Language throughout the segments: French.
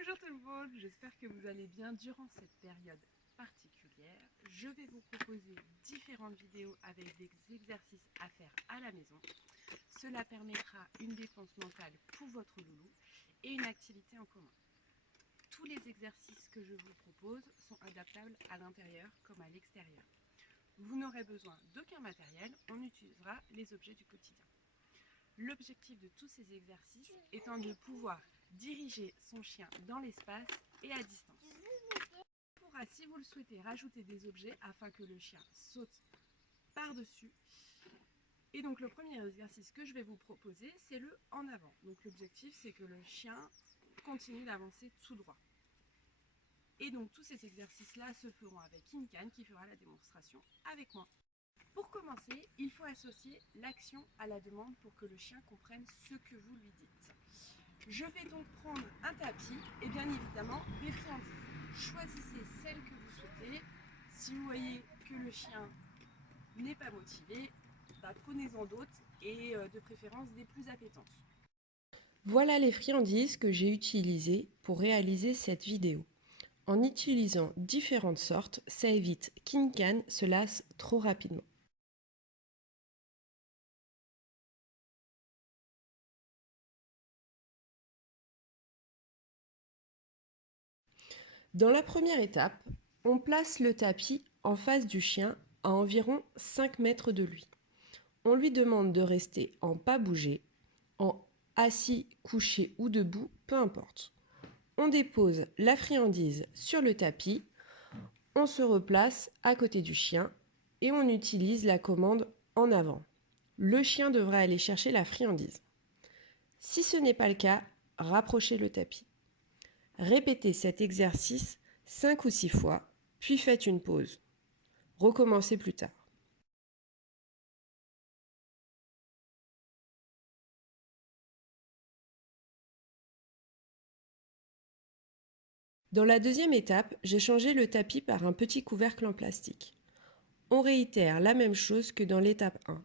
Bonjour tout le monde, j'espère que vous allez bien durant cette période particulière. Je vais vous proposer différentes vidéos avec des exercices à faire à la maison. Cela permettra une dépense mentale pour votre loulou et une activité en commun. Tous les exercices que je vous propose sont adaptables à l'intérieur comme à l'extérieur. Vous n'aurez besoin d'aucun matériel, on utilisera les objets du quotidien. L'objectif de tous ces exercices étant de pouvoir diriger son chien dans l'espace et à distance. On pourra, si vous le souhaitez, rajouter des objets afin que le chien saute par-dessus. Et donc le premier exercice que je vais vous proposer, c'est le en avant. Donc l'objectif, c'est que le chien continue d'avancer tout droit. Et donc tous ces exercices-là se feront avec Kinkan qui fera la démonstration avec moi. Pour commencer, il faut associer l'action à la demande pour que le chien comprenne ce que vous lui dites. Je vais donc prendre un tapis et bien évidemment des friandises. Choisissez celle que vous souhaitez. Si vous voyez que le chien n'est pas motivé, prenez-en d'autres et de préférence des plus appétantes. Voilà les friandises que j'ai utilisées pour réaliser cette vidéo. En utilisant différentes sortes, ça évite qu'Incan se lasse trop rapidement. Dans la première étape, on place le tapis en face du chien à environ 5 mètres de lui. On lui demande de rester en pas bouger, en assis, couché ou debout, peu importe. On dépose la friandise sur le tapis, on se replace à côté du chien et on utilise la commande en avant. Le chien devra aller chercher la friandise. Si ce n'est pas le cas, rapprochez le tapis. Répétez cet exercice 5 ou 6 fois, puis faites une pause. Recommencez plus tard. Dans la deuxième étape, j'ai changé le tapis par un petit couvercle en plastique. On réitère la même chose que dans l'étape 1.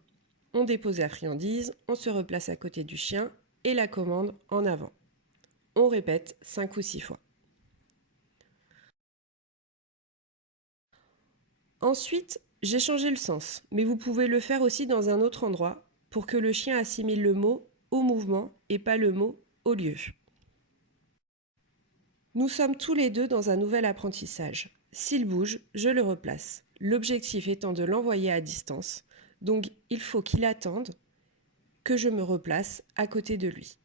On dépose la friandise, on se replace à côté du chien et la commande en avant. On répète 5 ou 6 fois. Ensuite, j'ai changé le sens, mais vous pouvez le faire aussi dans un autre endroit pour que le chien assimile le mot au mouvement et pas le mot au lieu. Nous sommes tous les deux dans un nouvel apprentissage. S'il bouge, je le replace. L'objectif étant de l'envoyer à distance, donc il faut qu'il attende que je me replace à côté de lui.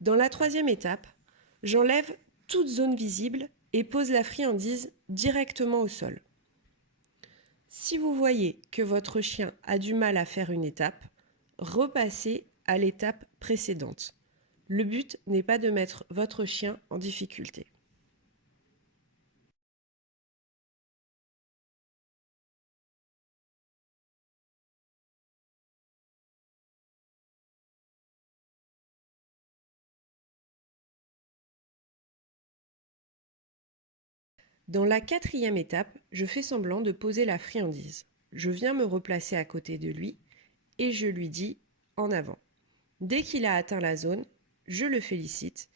Dans la troisième étape, j'enlève toute zone visible et pose la friandise directement au sol. Si vous voyez que votre chien a du mal à faire une étape, repassez à l'étape précédente. Le but n'est pas de mettre votre chien en difficulté. Dans la quatrième étape, je fais semblant de poser la friandise. Je viens me replacer à côté de lui et je lui dis en avant. Dès qu'il a atteint la zone, je le félicite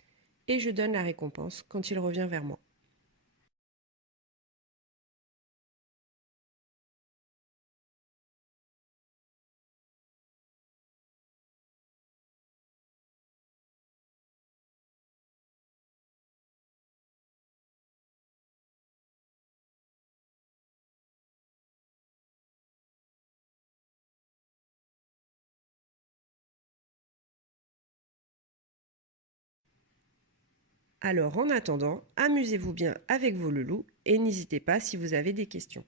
et je donne la récompense quand il revient vers moi. Alors en attendant, amusez-vous bien avec vos loulous et n'hésitez pas si vous avez des questions.